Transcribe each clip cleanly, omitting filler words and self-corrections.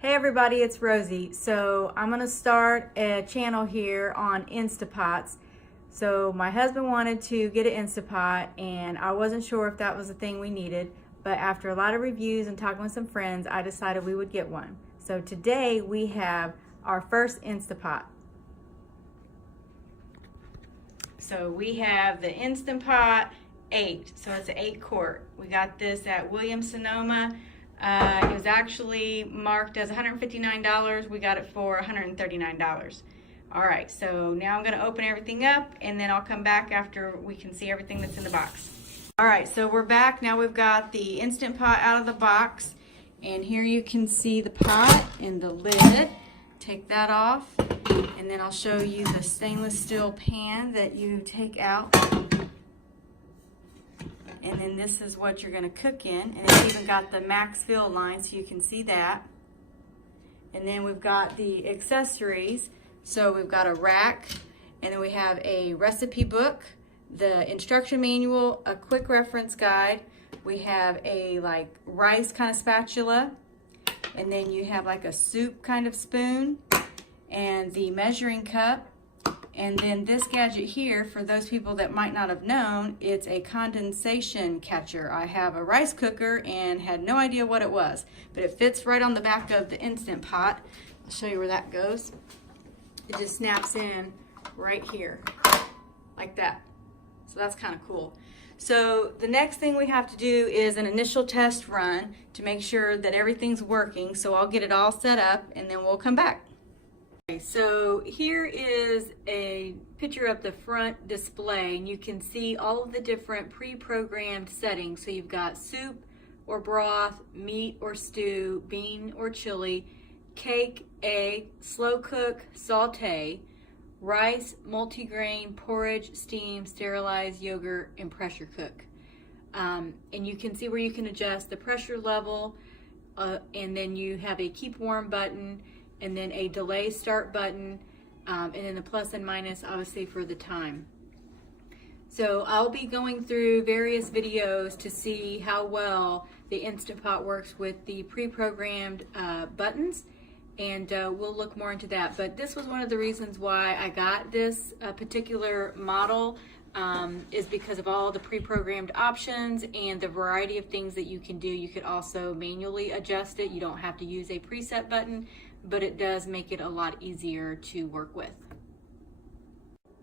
Hey everybody, it's Rosie. So I'm gonna start a channel here on Instapots. So my husband wanted to get an Instapot and I wasn't sure if that was the thing we needed, but after a lot of reviews and talking with some friends, I decided we would get one. So today we have our first Instapot. So we have the Instant Pot 8, so it's an 8-quart. We got this at Williams-Sonoma. It was actually marked as $159. We got it for $139. All right, so now I'm gonna open everything up and then I'll come back after we can see everything that's in the box. All right, so we're back. Now we've got the Instant Pot out of the box, and here you can see the pot and the lid. Take that off, and then I'll show you the stainless steel pan that you take out. And then this is what you're gonna cook in. And it's even got the max fill line so you can see that. And then we've got the accessories. So we've got a rack, and then we have a recipe book, the instruction manual, a quick reference guide. We have a like rice kind of spatula, and then you have like a soup kind of spoon, and the measuring cup. And then this gadget here, for those people that might not have known, it's a condensation catcher. I have a rice cooker and had no idea what it was, but it fits right on the back of the Instant Pot. I'll show you where that goes. It just snaps in right here, like that. So that's kind of cool. So the next thing we have to do is an initial test run to make sure that everything's working. So I'll get it all set up and then we'll come back. Okay, so here is a picture of the front display, and you can see all of the different pre-programmed settings. So you've got soup or broth, meat or stew, bean or chili, cake, egg, slow cook, saute, rice, multigrain, porridge, steam, sterilize, yogurt, and pressure cook. And you can see where you can adjust the pressure level, and then you have a keep warm button, and then a delay start button, and then the plus and minus obviously for the time. So I'll be going through various videos to see how well the Instant Pot works with the pre-programmed buttons, and we'll look more into that. But this was one of the reasons why I got this particular model, is because of all the pre-programmed options and the variety of things that you can do. You could also manually adjust it. You don't have to use a preset button, but it does make it a lot easier to work with.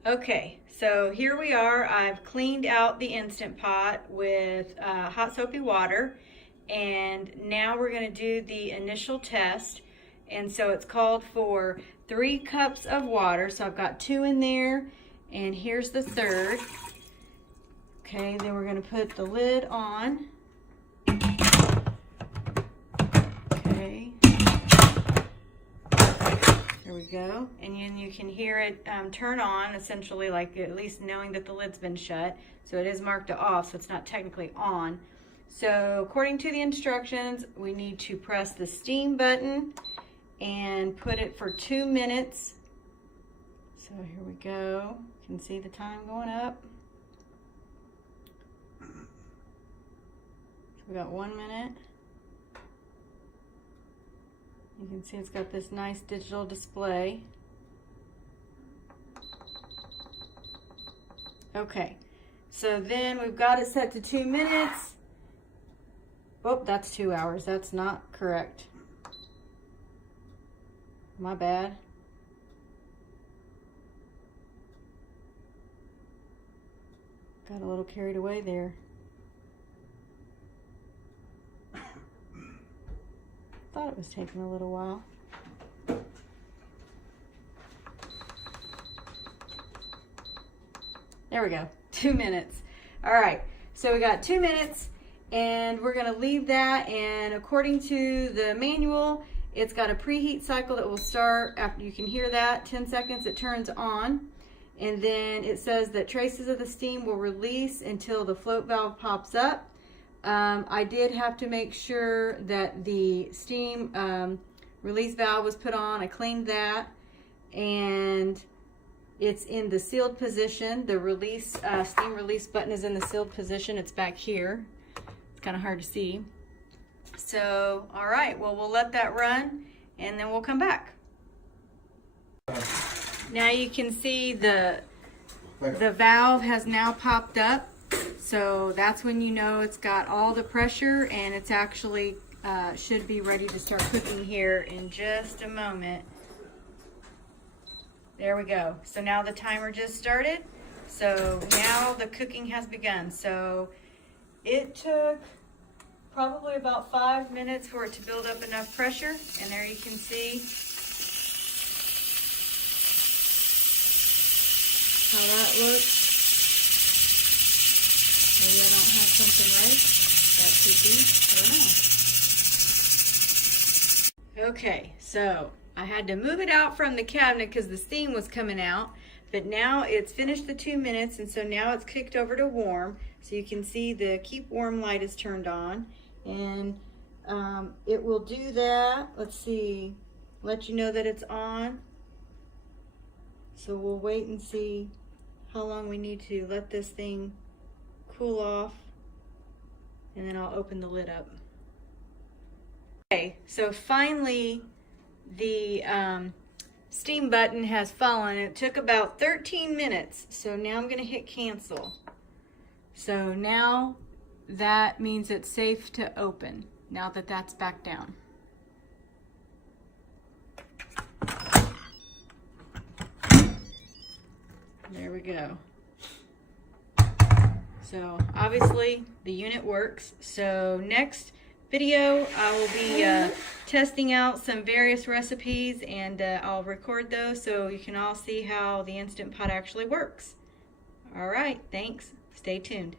Okay, so here we are. I've cleaned out the Instant Pot with hot soapy water, and now we're going to do the initial test. And so it's called for 3 cups of water. So I've got 2 in there, and here's the third. Okay, then we're going to put the lid on. Okay. There we go. And then you can hear it turn on, essentially, like at least knowing that the lid's been shut. So it is marked to off, so it's not technically on. So according to the instructions, we need to press the steam button and put it for 2 minutes. So here we go. You can see the time going up. So we got 1 minute. You can see it's got this nice digital display. Okay, so then we've got it set to 2 minutes. Oh, that's 2 hours. That's not correct. My bad. Got a little carried away there. Thought it was taking a little while. There we go, 2 minutes. All right, so we got 2 minutes, and we're gonna leave that, and according to the manual, it's got a preheat cycle that will start after, you can hear that, 10 seconds, it turns on. And then it says that traces of the steam will release until the float valve pops up. I did have to make sure that the steam release valve was put on. I cleaned that, and it's in the sealed position. The release steam release button is in the sealed position. It's back here. It's kind of hard to see. So, all right, well, we'll let that run, and then we'll come back. Now you can see the valve has now popped up, so that's when you know it's got all the pressure, and it's actually should be ready to start cooking here in just a moment. There we go. So now the timer just started. So now the cooking has begun. So it took probably about 5 minutes for it to build up enough pressure, and there you can see how that looks. Maybe I don't have something right. That could be, I don't know. Okay, so I had to move it out from the cabinet because the steam was coming out, but now it's finished the 2 minutes, and so now it's kicked over to warm. So you can see the keep warm light is turned on, and it will do that. Let's see, let you know that it's on. So we'll wait and see how long we need to let this thing cool off, and then I'll open the lid up. Okay, so finally the steam button has fallen. It took about 13 minutes, so now I'm going to hit cancel. So now that means it's safe to open, now that that's back down. There we go. So obviously the unit works. So next video I will be testing out some various recipes, and I'll record those so you can all see how the Instant Pot actually works. All right, thanks. Stay tuned.